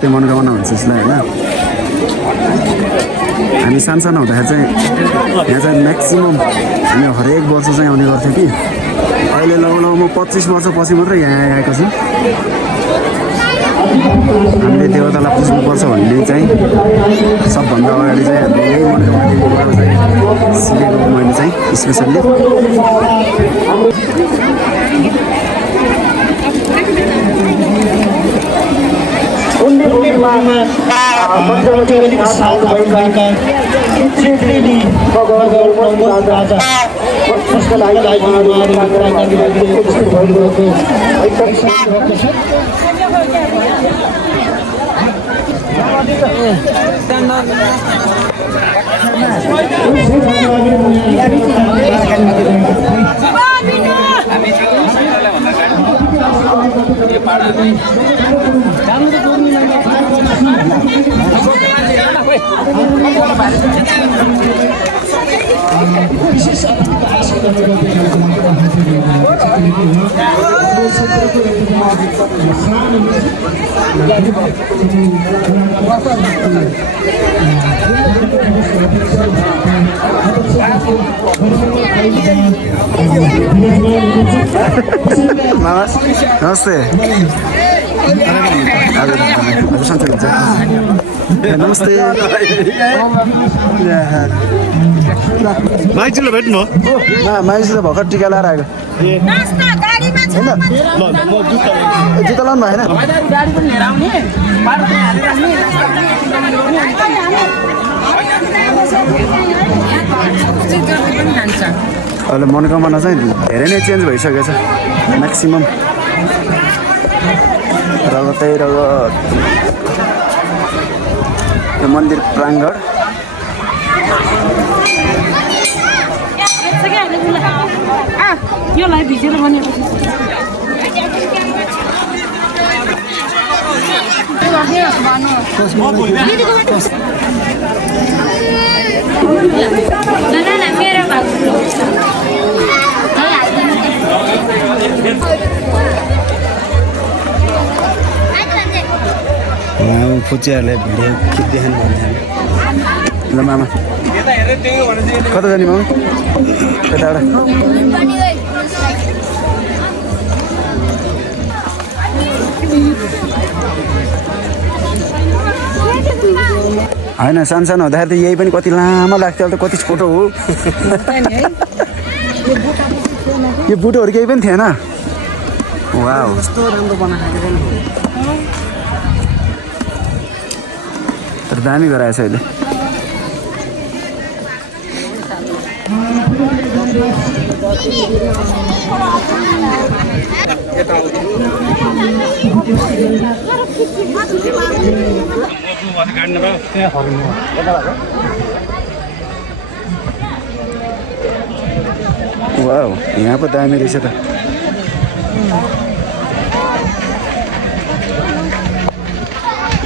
त्यो मनोकामना हुन्छ यसलाई होइन। हामी सानसानो हुँदाखेरि चाहिँ यहाँ चाहिँ म्याक्सिमम् हामी हरेक वर्ष चाहिँ आउने गर्थ्यौँ कि अहिले लगभग म 25 वर्षपछि मात्रै यहाँ आएको छु। हामीले देवतालाई पुज्नुपर्छ भन्ने चाहिँ सबभन्दा अगाडि चाहिँ हामीले यही मनोकामना देवीबाट चाहिँ सिकेको हो मैले चाहिँ स्पेसल्ली। नमस्ते। हजुर सन्चै हुन्छ। नमस्ते। माइतीलाई भेट्नु माइतीलाई भर्खर टिका लगाएर आएको होइन। जुत्ता लाउनु भएन। अहिले मनोकामना चाहिँ धेरै नै चेन्ज भइसकेको छ म्याक्सिमम्। रगतै रगत यो मन्दिर प्राङ्गण। फुचियाहरूले भिडियो खिच्दैछन् ल मामा कता जाने मामा यताबाट होइन सानसानो हुँदाखेरि त यही पनि कति लामो लाग्थ्यो। अहिले त कति छोटो हो। यो बुटोहरू केही पनि थिएन। वाउ कस्तो राम्रो बनाएको तर दामी गराएछ अहिले। वाउ यहाँ पो दामी रहेछ त।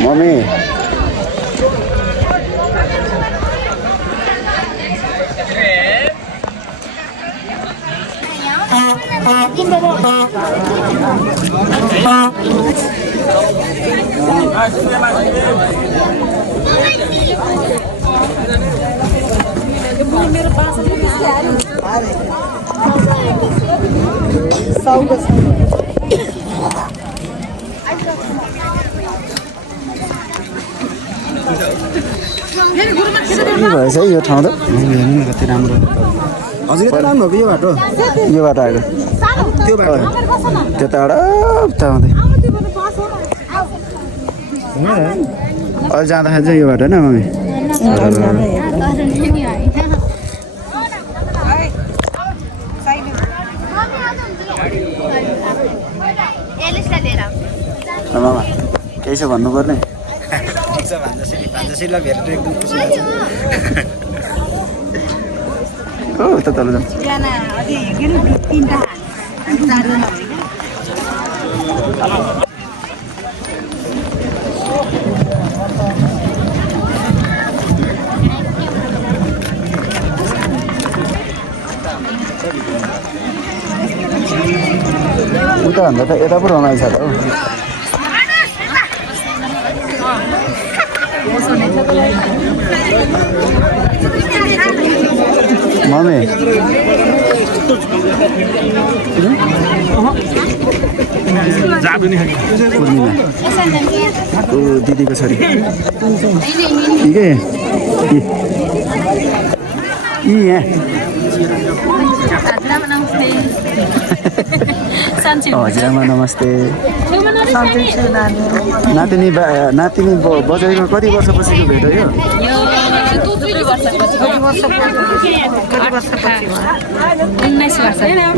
मम्मी मेरो भएछ है यो ठाउँ त। हेर्नु कति राम्रो। हजुर यता राम्रो भएको यो बाटो आएको त्यो बाटो त्यताबाट उता आउँदै अहिले जाँदाखेरि चाहिँ यो बाटो होइन मम्मी। मामा केही छ भन्नुपर्ने? ठिक छ भान्जासीलाई भेटेर एकदम खुसी लाग्छ। हो त तल जान्छ। उता भन्दा त यता पो रमाइलो छ त हौ। मम्मी पूर्णिमा ऊ दिदीको छोरी ठिकै यहाँ हजुरआमा नमस्ते नातिनी बजाएको कति वर्षपछिको भेट हो यो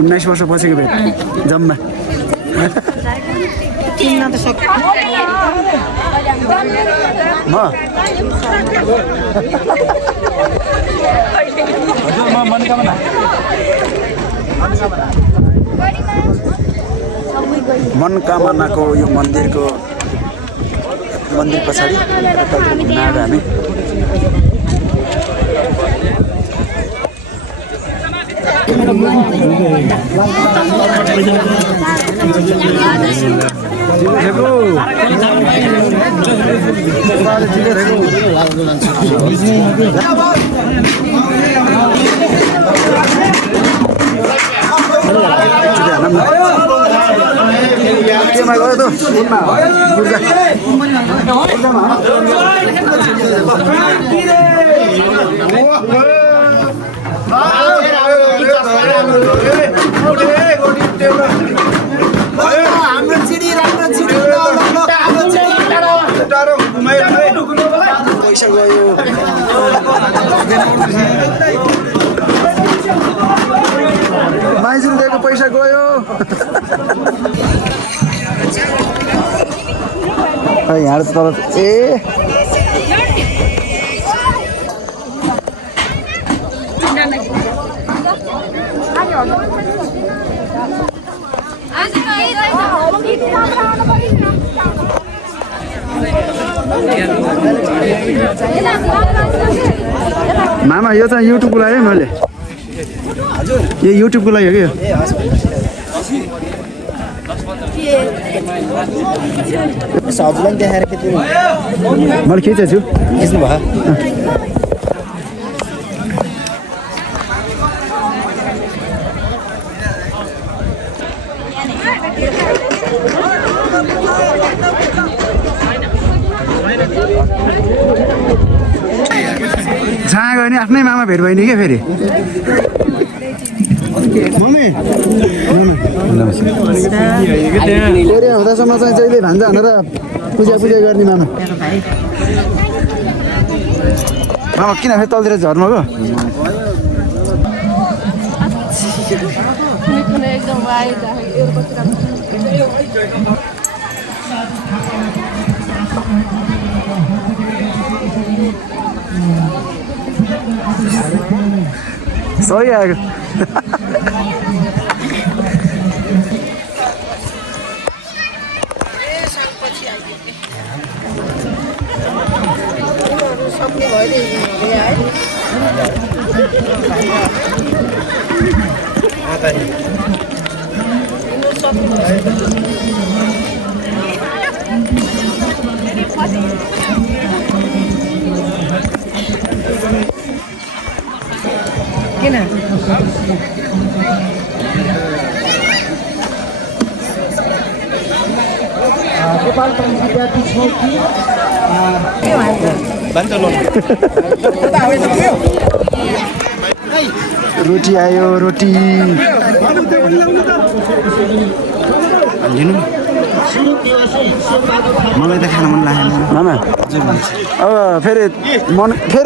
19 वर्षपछिको भेट जम्मा मनकामनाको यो मन्दिर पछाडि घुम्न आएको हामी केमा गयो त हाम्रो चिडी राम्रो चिडी पैसा गयो माइजूले दिएको पैसा गयो यहाँ त तल ए मामा यो चाहिँ युट्युबको लागि है मैले यो युट्युबको लागि हो कि हजुरलाई देखाएर के थियो मैले खिचेको छु खिच्नु भयो जहाँ गयो नि आफ्नै मामा भेट भयो नि क्या फेरि हुँदासम्म चाहिँ जहिले भान्जा भनेर पूजा गर्ने मामा किन फेरि तलतिर झर्नु गयो सही आएको किन नेपाल विद्यार्थी छौँ कि रोटी आयो रोटी लिनु मलाई त खान मन लाग्यो मामा अब फेरि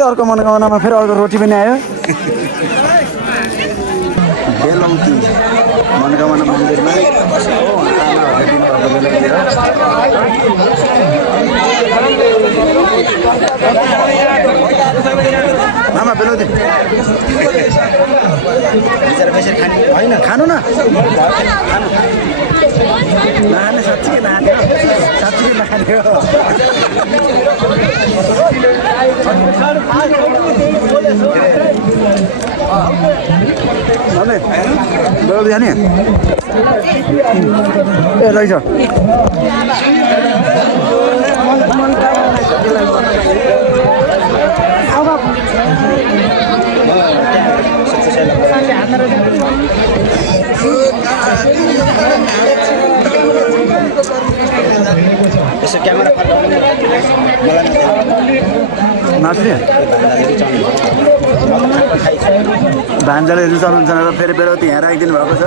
अर्को मनोकामनामा फेरि अर्को रोटी पनि आयो बेलौती मनोकामना मन्दिरमा मामा बेलौती होइन खानु न नखाने साँच्चीकै नखाने बेलौती खाने ए रहेछ भान्जाले रुचाउनुहुन्छ र फेरि बेलौती यहाँ राखिदिनु भएको छ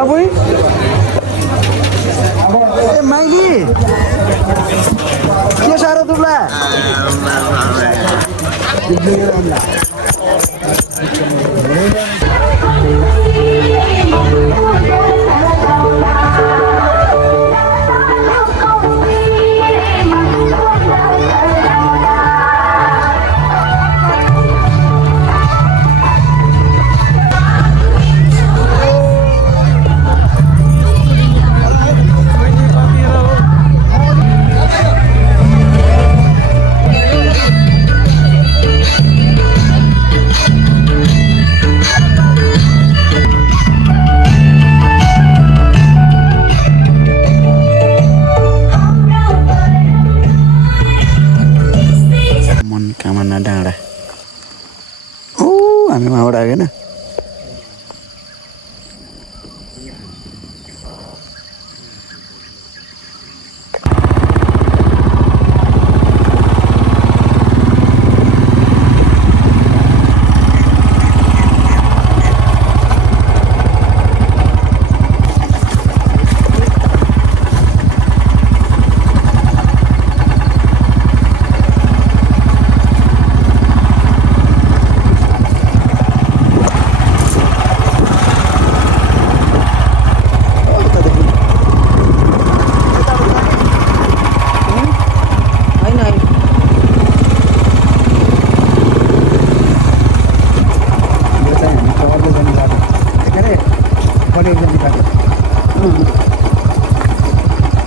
Aboy? माइली के साह्रो दुब्ला डाँडा ओ हामी वहाँबाट आएको होइन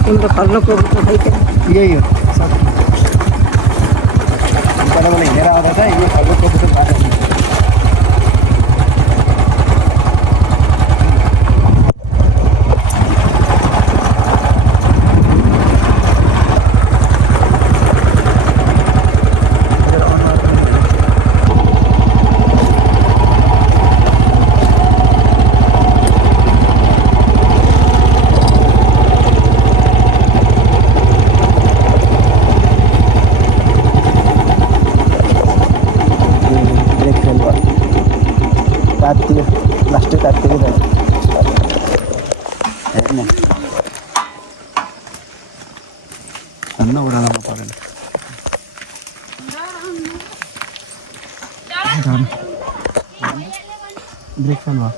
तिम्रो खर्लोको खै यही हो तर मलाई हिँडेर आउँदा चाहिँ यो खालको कबुतर बाटो लास्ट काट्दै हेर्न धन्न ओह्रालोमा परेन ब्रेक फेल भयो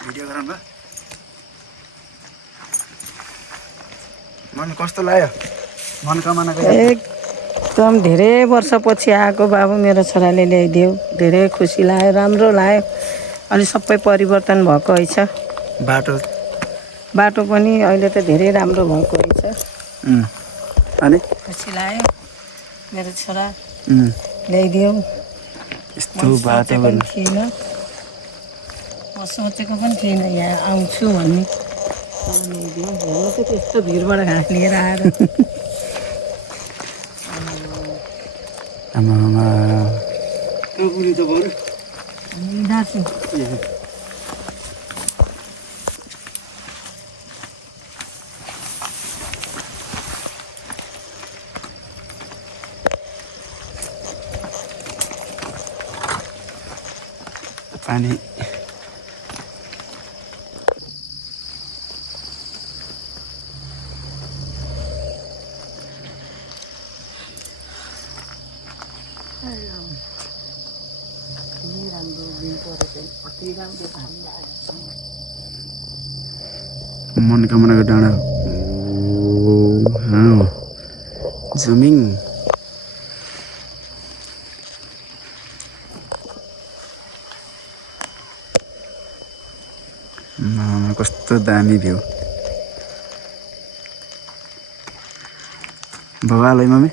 भिडियो गराउनु भयो मन कस्तो लाग्यो मनोकामनाको एकदम धेरै वर्षपछि आएको बाबु मेरो छोराले ल्याइदियो धेरै खुसी लाग्यो राम्रो लाग्यो अनि सबै परिवर्तन भएको रहेछ बाटो पनि अहिले त धेरै राम्रो भएको रहेछ अनि खुसी लाग्यो मेरो छोरा ल्याइदियो यस्तो बाटो पनि थिएन म सोचेको पनि थिएन यहाँ आउँछु भन्ने ल्याइदियो हेर्नु त त्यस्तो भिरबाट घाँस लिएर आएर आमामा पानी मनोकामनाको डाँडा जुमिङ कस्तो दामी भ्यू भवाल है मम्मी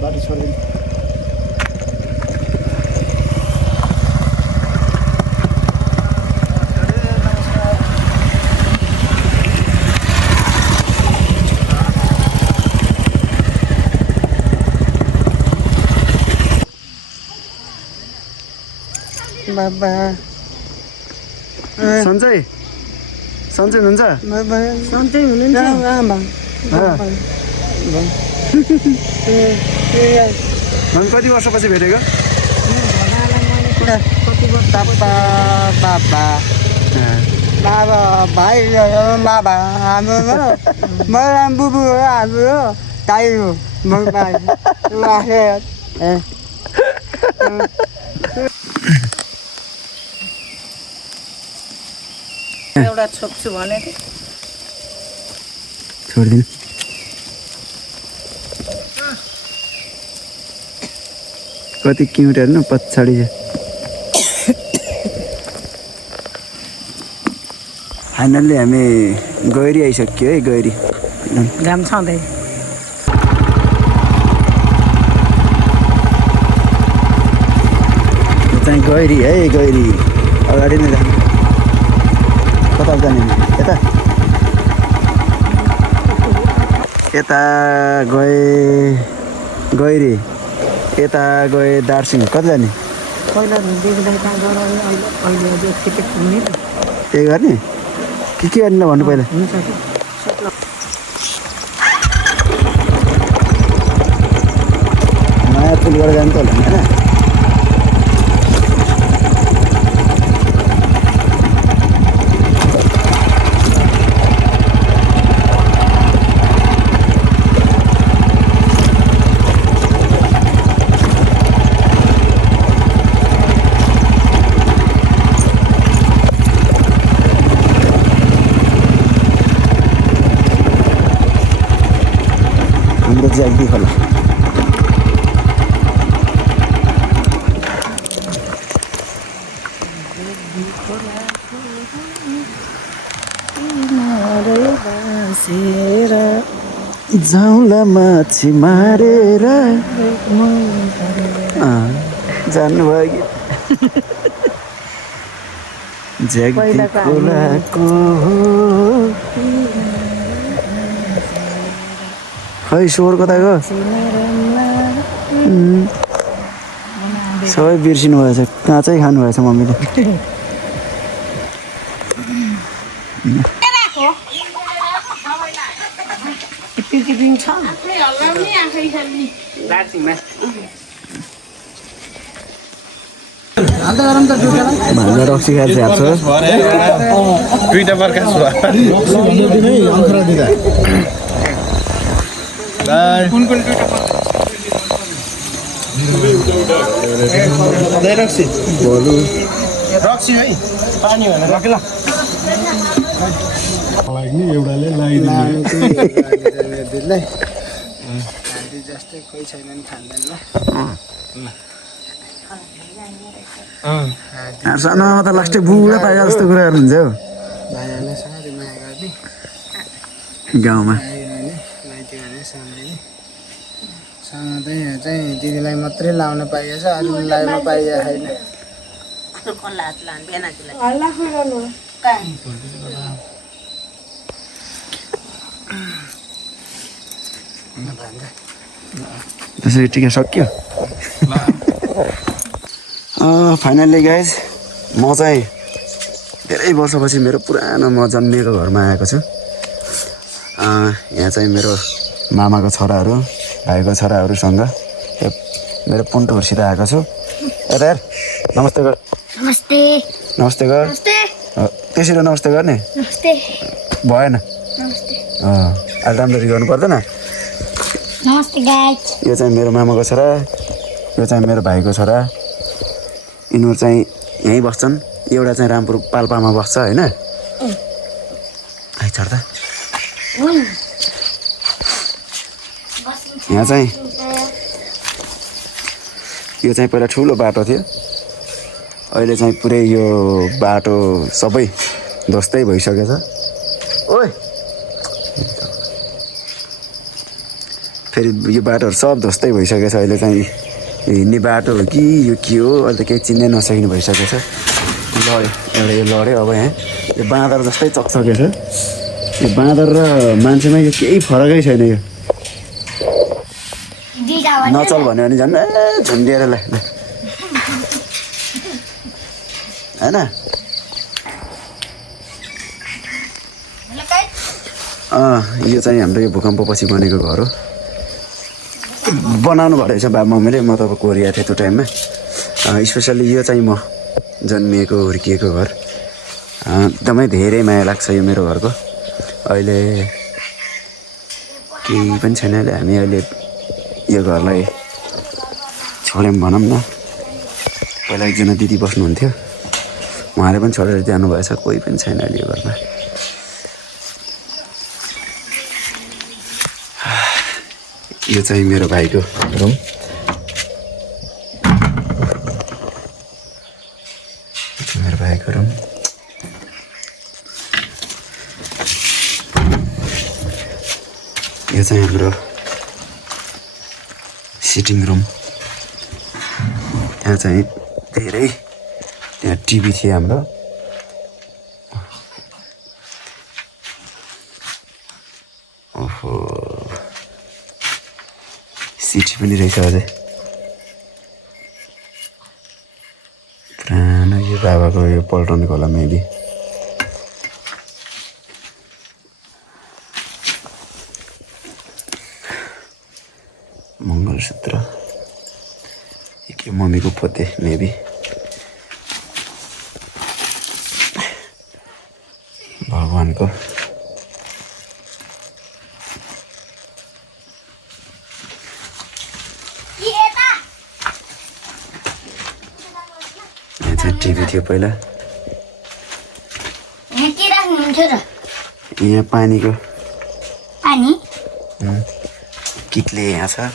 बाटो छोड्दैन सन्चै सन्चै हुनुहुन्छ सन्चै हुनुहुन्छ कति वर्षपछि भेटेको बाबा भाइ बाबा हाम्रो बुबु हो हाम्रो दाइ हो एउटा छोप्छु भनेको छोडिदिनु कति क्युट हेर्नु पछाडि फाइनल्ली हामी गैरी आइसक्यो है गैरी घाम छँदै यो चाहिँ गैरी है गैरी अगाडि नै जानु कता जाने यता यता गए गैरी यता गए दार्जिलिङ कता जाने पहिला देख्दै कहाँ गएर अहिले अझै एकचोटि पुग्ने त्यही गर्ने के गर्ने भन्नु पहिला हुन्छ कि नयाँ पुलबाट जानु त होला होइन हाम्रो ज्याग्दी खोला जाउँला माछी मारेर जानुभयो ज्याग्दी खोलाको खै स्वर कता गयो सबै बिर्सिनु भएछ काँचै खानुभएछ मम्मीले पिर्किदिङ छ भान्जा रक्सी खाएर चाहिँ हाल्छ दुईटा प्रकाश कुन दुईटा रक्सी रक्सी है पानी भनेर ल एउटाले लगाइदिनु जस्तै कोही छैन खाँदैन सानोमा त लास्टै बुढा पाइयो जस्तो कुराहरू हुन्छ हौ भाइहरूलाई साह्रै माया गर्ने गाउँमा सधैँ चाहिँ दिदीलाई मात्रै लाउन पाइएछ अरूलाई लाउन पाइएको छैन त्यसरी टिका सक्यो फाइनल्ली गाइज म चाहिँ धेरै वर्षपछि मेरो पुरानो म जन्मिएको घरमा आएको छु यहाँ चाहिँ मेरो मामाको छोराहरू भाइको छोराहरूसँग मेरो पुन्टुहरूसित आएको छु यता हेर नमस्ते गर नमस्ते नमस्ते गर त्यसरी नमस्ते गर्ने नमस्ते भएन नमस्ते अहिले राम्ररी गर्नु पर्दैन नमस्ते गाइस यो चाहिँ मेरो मामाको छोरा यो चाहिँ मेरो भाइको छोरा यिनीहरू चाहिँ यहीँ बस्छन् एउटा चाहिँ रामपुर पाल्पामा बस्छ होइन आइ चढ्दा यहाँ चाहिँ यो चाहिँ पहिला ठुलो बाटो थियो अहिले चाहिँ पुरै यो बाटो सबै ध्वस्तै भइसकेछ ओइ फेरि यो बाटोहरू सब ध्वस्तै भइसकेछ अहिले चाहिँ हिँड्ने बाटो हो कि यो के हो अहिले त केही चिन्नै नसकिने भइसकेछ लड्यो एउटा यो लड्यो अब यहाँ यो बाँदर जस्तै चकचकेछ यो बाँदर र मान्छेमा यो केही फरकै छैन यो नचल भन्यो भने झन् झुन्डिएर ल हैन यो चाहिँ हाम्रो यो भूकम्पपछि बनेको घर हो बनाउनु भएको रहेछ बाबा मम्मीले म तब कोरिया थिएँ त्यो टाइममा स्पेसल्ली यो चाहिँ म जन्मिएको हुर्किएको घर एकदमै धेरै माया लाग्छ यो मेरो घरको अहिले केही पनि छैन अहिले हामी अहिले यो घरलाई छोड्यौँ भनौँ न पहिला एकजना दिदी बस्नुहुन्थ्यो उहाँले पनि छोडेर जानुभएछ कोही पनि छैन अहिले यो घरमा यो चाहिँ मेरो भाइको रुम मेरो भाइको रुम यो चाहिँ हाम्रो सिटिङ रुम त्यहाँ चाहिँ धेरै त्यहाँ टिभी थियो हाम्रो ओहो सिटी पनि रहेछ अझै पुरानो यो बाबाको यो पल्टाउनुको होला मेबी मङ्गलसूत्र के मम्मीको पोते मेबी भगवानको टिभी थियो पहिला यहाँ पानीको किटले यहाँ छ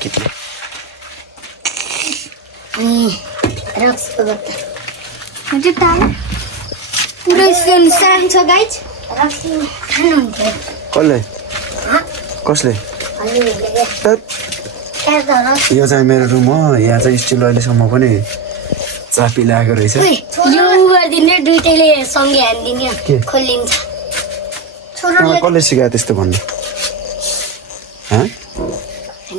किटले कसले यो चाहिँ मेरो रुम हो यहाँ चाहिँ स्टिल अहिलेसम्म पनि चापी लागेको रहेछ कसले सिकायो त्यस्तो भन्नु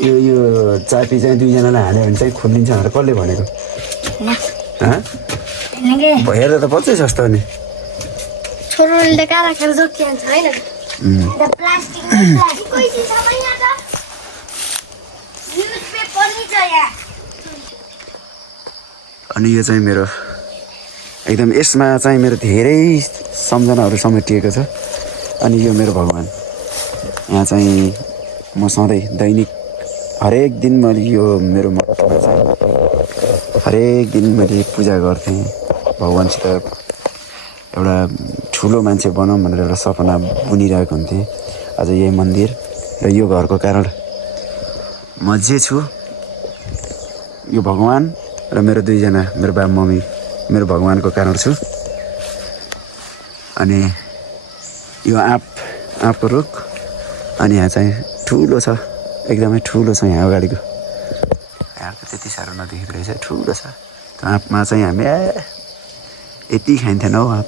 यो चापी चाहिँ दुईजनालाई हाल्यो भने चाहिँ खोलिन्छ भनेर कसले भनेको हेर्दा त बच्चै सस्तो नि अनि यो चाहिँ मेरो एकदम यसमा चाहिँ मेरो धेरै सम्झनाहरू समेटिएको छ अनि यो मेरो भगवान् यहाँ चाहिँ म सधैँ दैनिक हरेक दिन मैले यो मेरो मठमा चाहिँ हरेक दिन मैले पूजा गर्थेँ भगवान्सित एउटा ठुलो मान्छे बनाऊँ भनेर एउटा सपना बुनिरहेको हुन्थेँ आज यही मन्दिर र यो घरको कारण म जे छु यो भगवान् र मेरो दुईजना मेरो बाबा मम्मी मेरो भगवान्को कारण छु अनि यो आँपको रुख अनि यहाँ चाहिँ ठुलो छ एकदमै ठुलो छ यहाँ अगाडिको यहाँ त त्यति साह्रो नदेखिँदो रहेछ ठुलो छ त्यो आँपमा चाहिँ हामी यति खाइन्थेन हौ आँप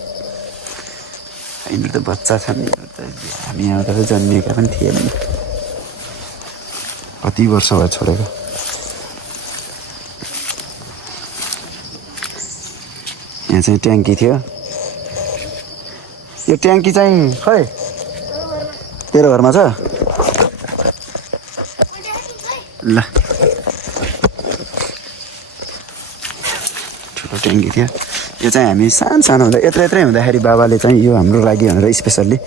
यिनीहरू त बच्चा छन् हामी आउँदा त जन्मिएका पनि थिएन कति वर्ष भयो छोडेको यहाँ चाहिँ ट्याङ्की थियो यो ट्याङ्की चाहिँ खै तेरो घरमा छ ल ठुलो ट्याङ्की थियो यो चाहिँ हामी सानो हुँदा यत्रै हुँदाखेरि बाबाले चाहिँ यो हाम्रो लागि भनेर स्पेसल्ली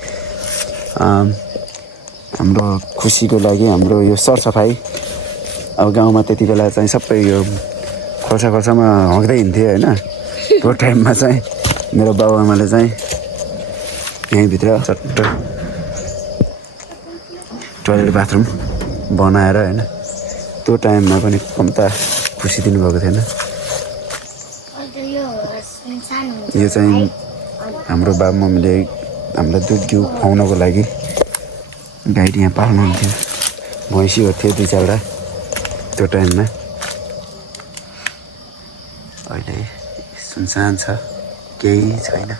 हाम्रो खुसीको लागि हाम्रो यो सरसफाइ अब गाउँमा त्यति बेला चाहिँ सबै यो खोल्सामा हग्दै हिँड्थ्यो होइन त्यो टाइममा चाहिँ मेरो बाबुआमाले चाहिँ यहीँभित्र चट्ट टोयलेट बाथरुम बनाएर होइन त्यो टाइममा पनि कम्ता खुसी दिनुभएको थिएन यो चाहिँ हाम्रो बाबा मम्मीले हामीलाई दुध घिउ खुवाउनको लागि गाई यहाँ पाल्नुहुन्थ्यो भैँसीहरू थियो दुई चारवटा त्यो टाइममा अहिले सुनसान छ केही छैन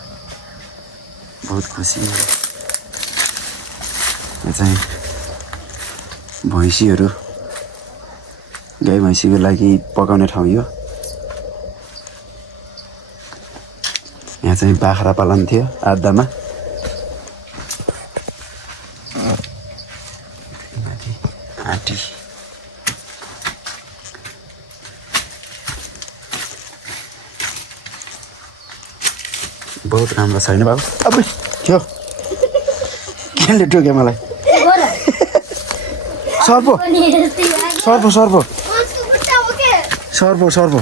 बहुत खुसी यो चाहिँ भैँसीहरू गाई भैँसीको लागि पकाउने ठाउँ यो यहाँ चाहिँ बाख्रा पालन थियो आधामा। आँटी बहुत राम्रो छ होइन बाबु? अब थियो केले टोक्यो मलाई? सर्पो सर्पो सर्पो सर्पो सर्पो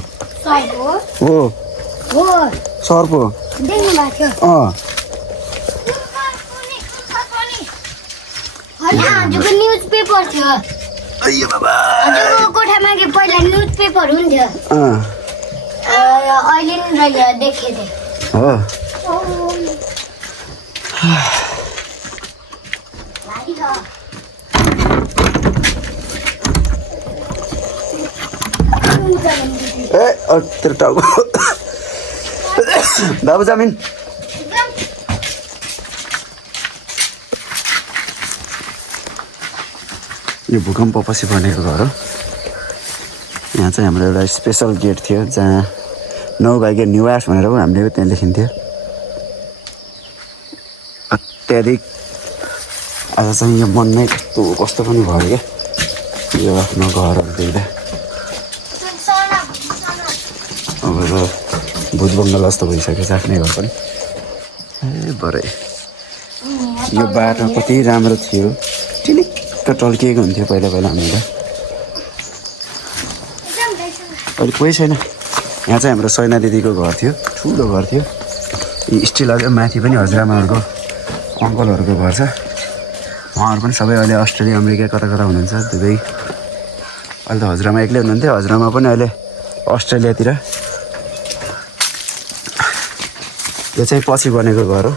हो सर्पो आजको न्युज पेपर थियो। अय्यो बाबा हजुरको कोठामा के पहिला न्युज पेपर हुन्थ्यो। अहिले नि रहेछ देखेँ थिएँ। हो ए तेरो टाउको बाबु जामिन यो भूकम्पपछि बनेको घर हो। यहाँ चाहिँ हाम्रो एउटा स्पेसल गेट थियो जहाँ 9 भाग्य निवास भनेर पो हामीले त्यहाँ लेखिन्थ्यो। अत्याधिक आज चाहिँ यो मन नै कस्तो पनि भयो क्या यो आफ्नो घरहरू देख्दा। अब भुत बङ्गाल जस्तो भइसकेछ आफ्नै घर पनि। ए बरै यो बाटो कति राम्रो थियो, टिलिक्क टल्किएको हुन्थ्यो पहिला पहिला हामीलाई। अहिले कोही छैन। यहाँ चाहिँ हाम्रो सैना दिदीको घर थियो, ठुलो घर थियो। यी स्टिलहरू माथि पनि हजुरआमाहरूको अङ्कलहरूको घर छ। उहाँहरू पनि सबै अहिले अस्ट्रेलिया अमेरिका कता कता हुनुहुन्छ दुबई। अहिले त हजुरआमा एक्लै हुनुहुन्थ्यो, हजुरआमा पनि अहिले अस्ट्रेलियातिर। यो चाहिँ पछि बनेको घर हो।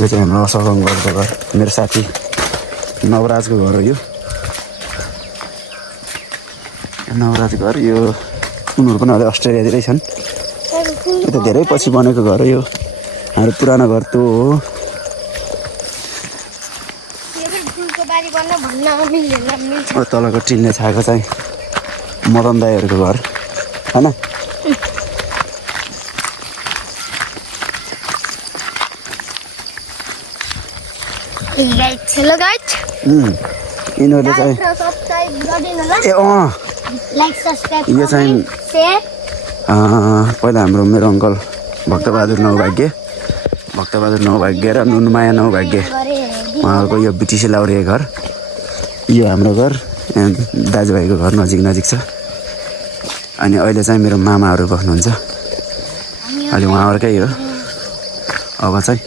यो चाहिँ हाम्रो अशोक अङ्कलको घर, मेरो साथी नवराजको घर हो। यो नवराज घर, यो उनीहरू पनि अहिले अस्ट्रेलियातिरै छन्। यो त धेरै पछि बनेको घर हो। यो हाम्रो पुरानो घर त्यो हो। तलको टिनले छाएको चाहिँ मदन दाईहरूको घर होइन। यिनीहरूले चाहिँ यो चाहिँ पहिला हाम्रो मेरो अङ्कल भक्तबहादुर नौभाग्य र नुनमाया नौभाग्य उहाँहरूको यो बिटिसी लाउरे घर। यो हाम्रो घर, यहाँ दाजुभाइको घर नजिक नजिक छ। अनि अहिले चाहिँ मेरो मामाहरू बस्नुहुन्छ, अहिले उहाँहरूकै हो। अब चाहिँ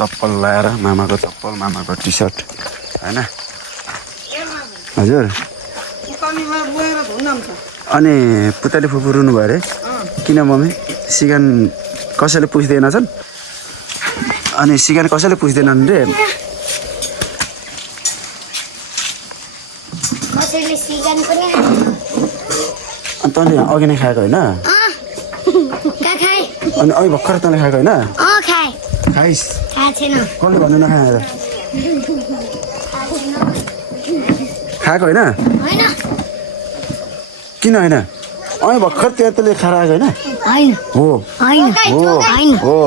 चप्पल लाएर मामाको चप्पल, मामाको टी सर्ट होइन हजुर। अनि पुतली फुपू रुनु भयो अरे किन मम्मी? सिगान कसैले पुछ्दैनछन्? अनि सिगान कसैले पुछ्दैनन् रे? अनि तैँले अघि नै खाएको होइन? अनि अघि भर्खर तैँले खाएको होइन? खाइस् कसले भन्नु नखाएर खाएको होइन? किन होइन? अँ भर्खर त्यसले खाएर आएको होइन? हो हो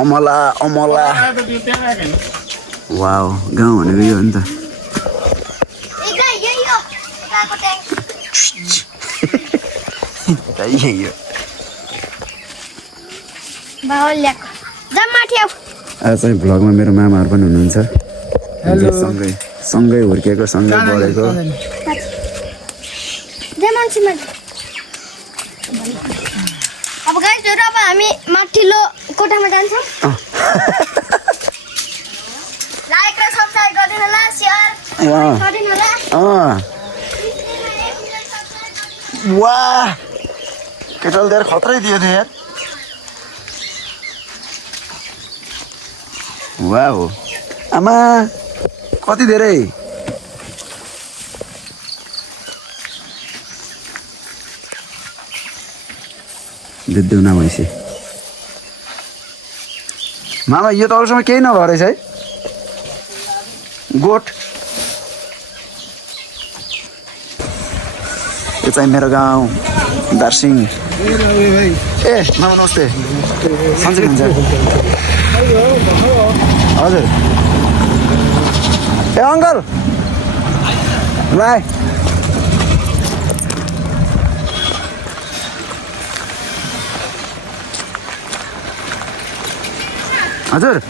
अमला अमला वाउ, गाउँ भनेको यो हो नि त। आज चाहिँ भ्लगमा मेरो मामाहरू पनि हुनुहुन्छ। सँगै हुर्किएको, सँगै बढेको। अब गाइजहरु, अब हामी माथिल्लो कोठामा जान्छौँ। लाइक र सब्स्क्राइब गरिदिनु होला, शेयर गरिदिनु होला। वाह, केटल धेरै खत्रै दियो थियो यार। वाह आमा कति धेरै। दुधुना भैँसी मामा यो त अरूसँग केही नभए रहेछ है गोठ यो चाहिँ मेरो गाउँ दार्सिङ ए मामा नमस्ते सन्चै हुन्छ हजुर ए अङ्कल ल हजुर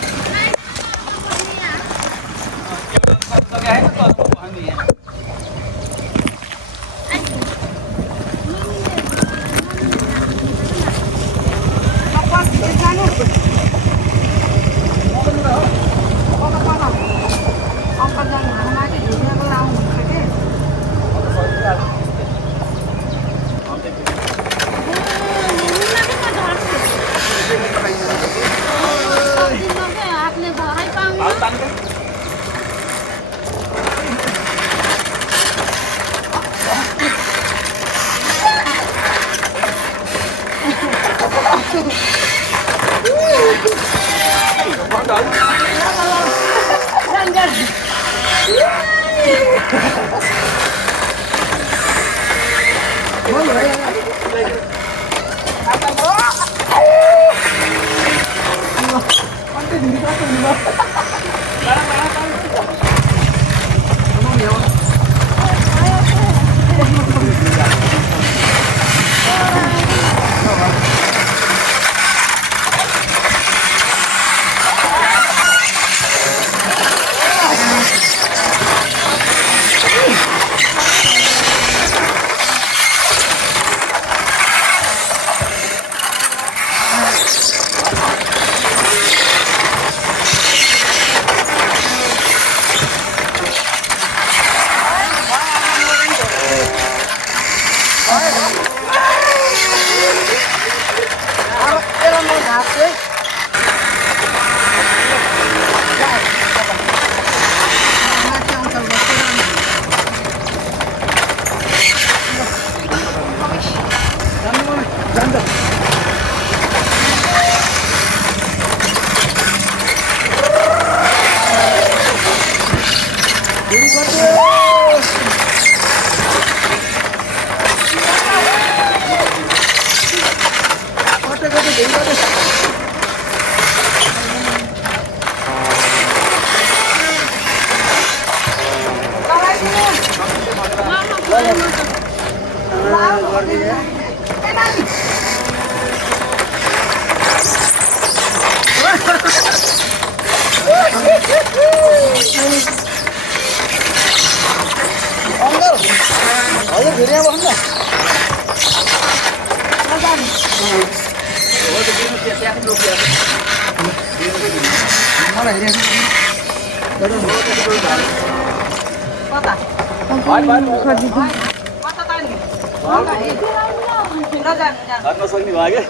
नसक्ने भयो क्या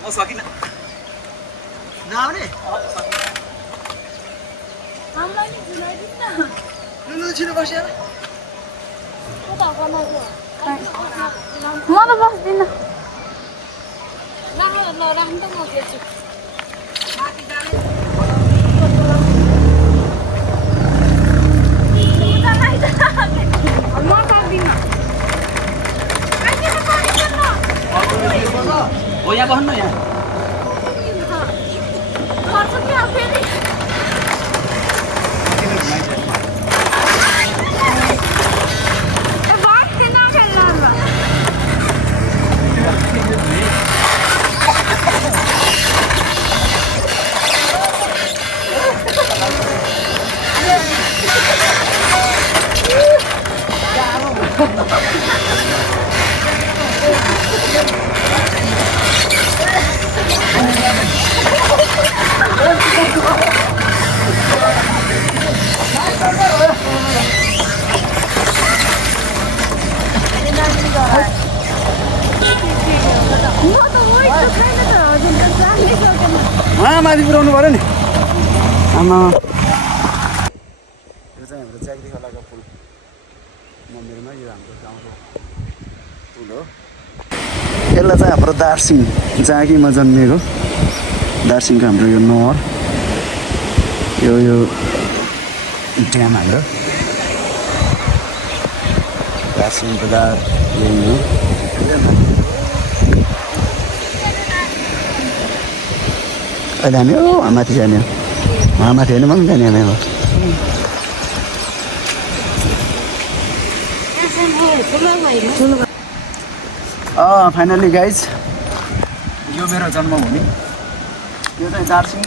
म सकिनँ नआउने छिटो बस्यो म त बस्दिनँ राख्नु त म बेच्छु हो यहाँ बस्नु यहाँ माथि पुऱ्याउनु पऱ्यो नि आमा यो चाहिँ हाम्रो च्याग्री खोलाको पुल मन्दिरमा यो हाम्रो गाउँको पुल हो यसलाई चाहिँ हाम्रो दार्सिङ जहाँ कि म जन्मिएको दार्सिङको हाम्रो यो नहर यो ड्याम हाम्रो दार्सिङ बजार यही हो अहिले हामी माथि जाने हो माथि होइन पनि जाने हामी फाइनल्ली गाइज यो मेरो जन्मभूमि यो चाहिँ दार्सिङ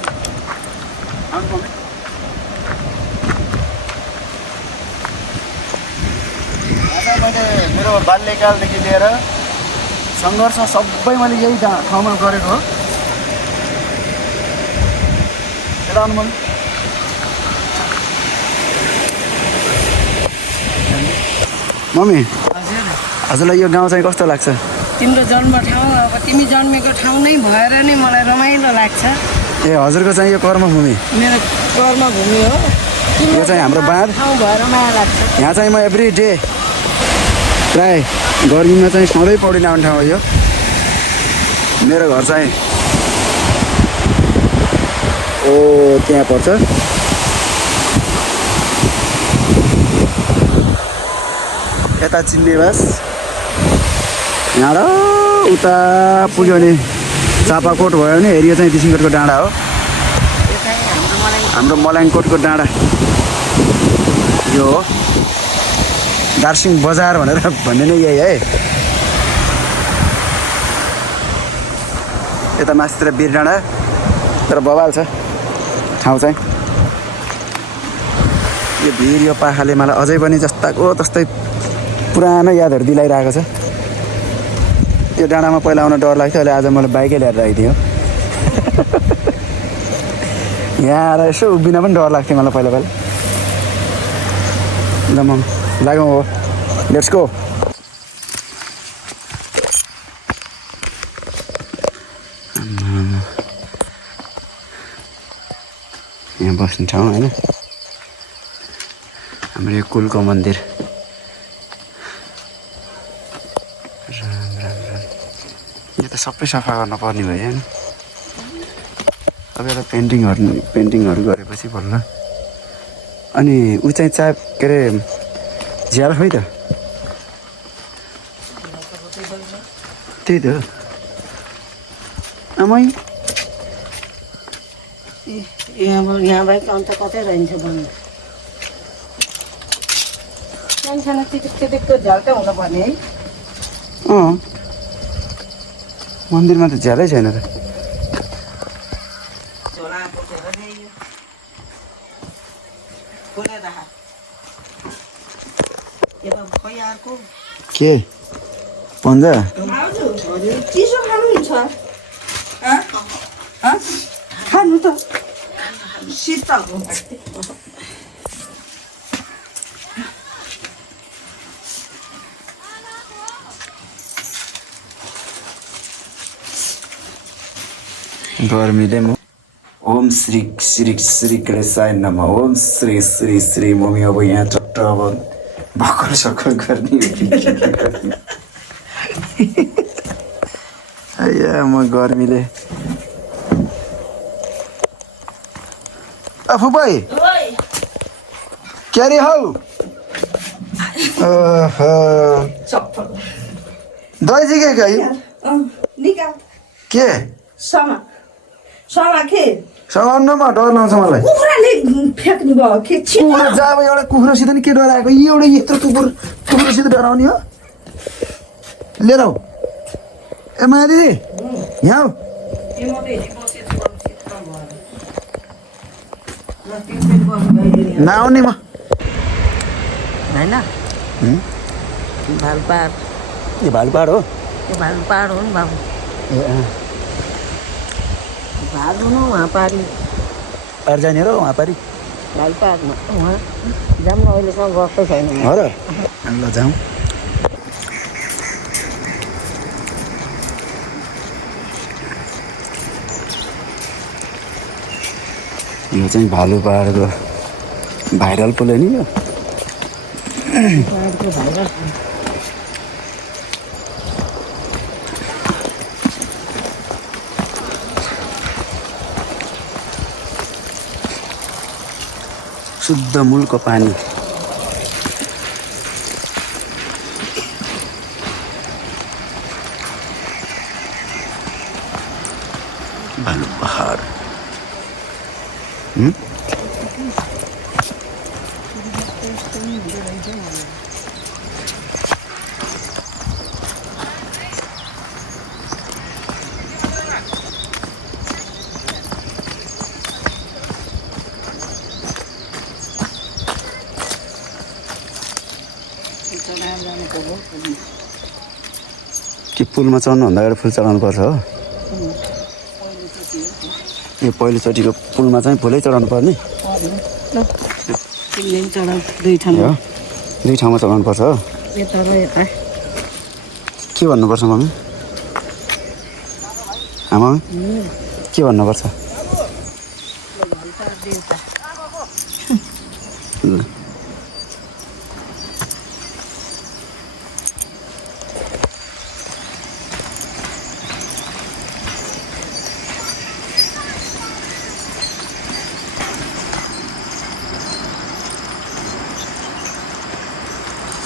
मैले मेरो बाल्यकालदेखि लिएर सङ्घर्ष सबै मैले यही ठाउँमा गरेको हो मम्मी हजुरलाई यो गाउँ चाहिँ कस्तो लाग्छ तिम्रो जन्म ठाउँ अब तिमी जन्मेको ठाउँ नै भएर नै मलाई रमाइलो लाग्छ ए हजुरको चाहिँ यो कर्मभूमि मेरो कर्मभूमि हो यो चाहिँ हाम्रो बाँध ठाउँ भएर माया लाग्छ यहाँ चाहिँ म एभ्री डे प्राय गर्मीमा चाहिँ सधैँ पौडी आउने ठाउँ हो यो मेरो घर चाहिँ त्यहाँ पर्छ यता चिन्नेबास यहाँ र उता पुग्यो भने चापाकोट भयो भने एरिया चाहिँ दिसिङकोटको डाँडा हो हाम्रो मल्याङकोटको डाँडा यो हो दार्सिङ बजार भनेर भन्ने नै यही है यता माथितिर वीर डाँडा तर बवाल छ ठाउँ चाहिँ यो भिर यो पाखाले मलाई अझै पनि जस्ताको तस्तै पुरानो यादहरू दिलाइरहेको छ यो डाँडामा पहिला आउन डर लाग्थ्यो अहिले आज मलाई बाइकै ल्याएर राखिदियो यहाँ आएर यसो उभिन पनि डर लाग्थ्यो मलाई पहिला ल म लागौँ हो लेट्स गो यहाँ बस्ने ठाउँ होइन हाम्रो यो कुलको मन्दिर यो त सबै सफा गर्न पर्ने भयो होइन अब एउटा पेन्टिङहरू गरेपछि बल्ल अनि ऊ चाहिँ के अरे झ्याल खोइ त त्यही त आमै यहाँ बाहेक अन्त कतै रहन्छ भन्नु सानो त्यतिको झ्याल त हुनुपर्ने है मन्दिरमा त झ्यालै छैन त के पन्जा चिसो खानु नि छ खानु त शीतल गर्मीले म ओम श्री श्री श्री कृष्णाय नमः ओम श्री श्री श्री मम्मी अब यहाँ चट्ट अब भर्खर सक्खर गर्ने म गर्मीले फुपाई क्या रे हौ दही जी के के समान्नमा डर लाउँछ मलाई फ्याँक्ने भयो के कुखुरा जब एउटा कुखुरासित नि के डराएको एउटा यत्रो कुखुरासित डराउने हो लिएर हौ ए माया दिदी यहाँ नआउने म होइन भालुपाड यो भालुपाड हो त्यो भालुपाड हो नि बाबु भालु न वहाँ पारि पार जाने र वहाँ पारि भालुपाडमा वहाँ जाऊँ न अहिलेसम्म गएकै छैन हो र ल जाउँ यो चाहिँ भालुपाडको भाइरल पुल हो नि यो शुद्ध मूलको पानी। भालु पहाड। कि पुलमा चढ्नुभन्दा अगाडि फुल चढाउनु पर्छ हो? यो पहिलोचोटिको पुलमा चाहिँ फुलै चढाउनु पर्ने दुई ठाउँमा हो? दुई ठाउँमा चढाउनु पर्छ हो? यता र यता। के भन्नुपर्छ मम्मी? आमा के भन्नुपर्छ? ल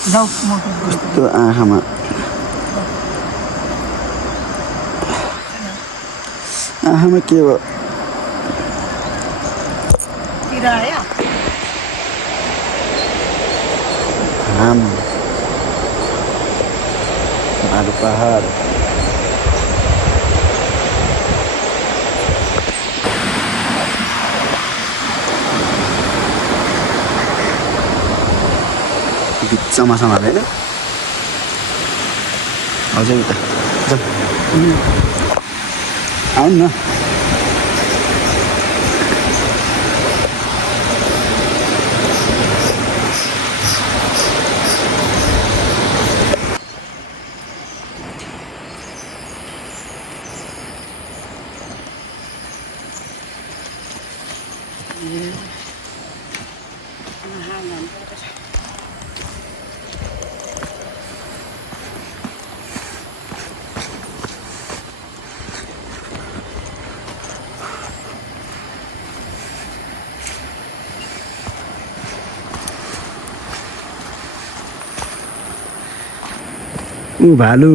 जाऊ म त्यो आँखामा के हो? किरा आयो घाम भालु पहाड बिचमा समाल होइन? हजुर त आउनु न। भालु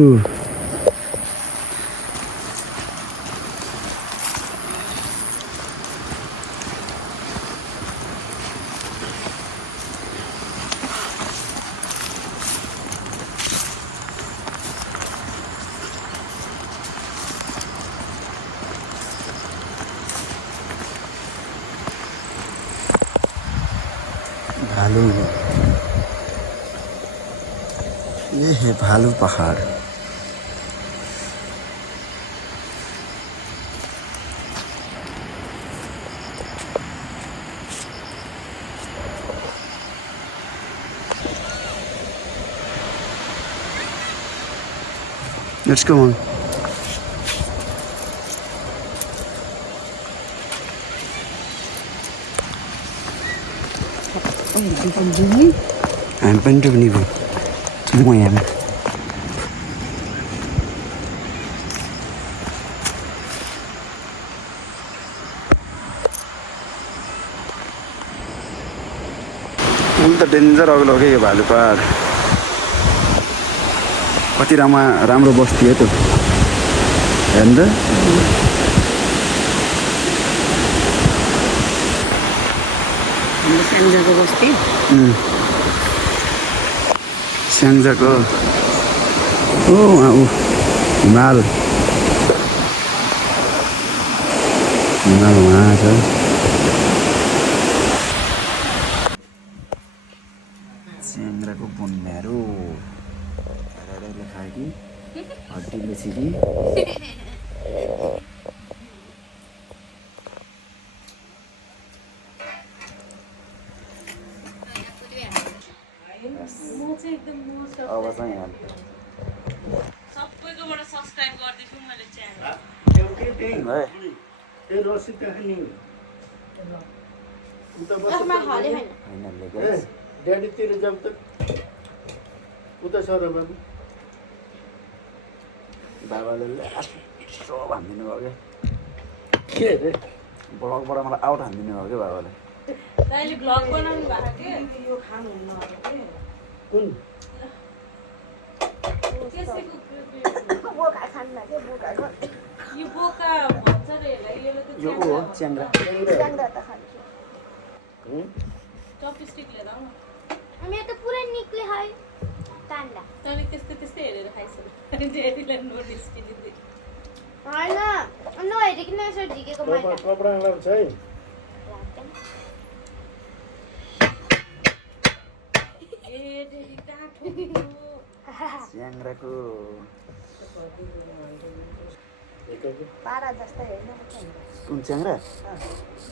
भालु ये है भालु पहाड़। Let's go on. I'm going to leave it. म यहाँ त डेन्जर अग्लो के यो भालु पहाड। कति राम्रो बस्ती है त हेर्नु त। स्याङ्जाको बस्ती स्याङ्जाको ओ हिमाल वहाँ छ। स्याङ्जाको बनहरू लेखायो कि हड्डीले छिरी अब चाहिँ यहाँ सबैकोबाट सब्स्क्राइब गर्दैछु मैले च्यानल। ड्याडीतिर जाऊ त उता सर बाबु बाबाले यसो भनिदिनु भयो के अरे ब्लगबाट मलाई आउट हानिदिनु भयो क्या बाबाले। दाइले भ्लग बनाउनु भएको के यो खानुहुन्न होला के कुन त्यसैको बोका खान्न के बोकाको यो बोका भन्छ रे यसलाई यसले त यो को हो च्याङ्ग्रा च्याङ्ग्रा त खान्छु चपस्टिक लिएर आऊ न अनि यो त पुरै निक्ले है काण्डा तैँले त्यस्तै हेरेर खाइसक्यो जेरीलाई नोटिस किनिदिए होइन नहेरिकन यसो झिकेको मैला कपडा लाउँछ है ए जेरी कहाँ ठोक्यो च्याङ्ग्राको पारा जस्तै होइन कुन च्याङ्ग्रा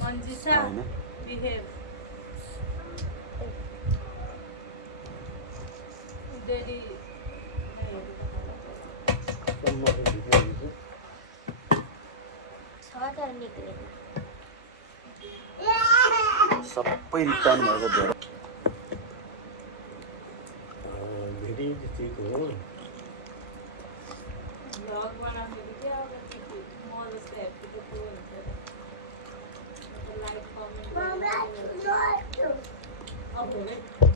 मन्जिसा होइन बिहेभ जेरी छ तर निक्ले सबै रिटर्न भएको धेरै भेटी ठिक हो भ्लग बनाउँदाखेरि चाहिँ अब म जस्तो हेप्पी त हुन्छ लाइक कमेन्ट अब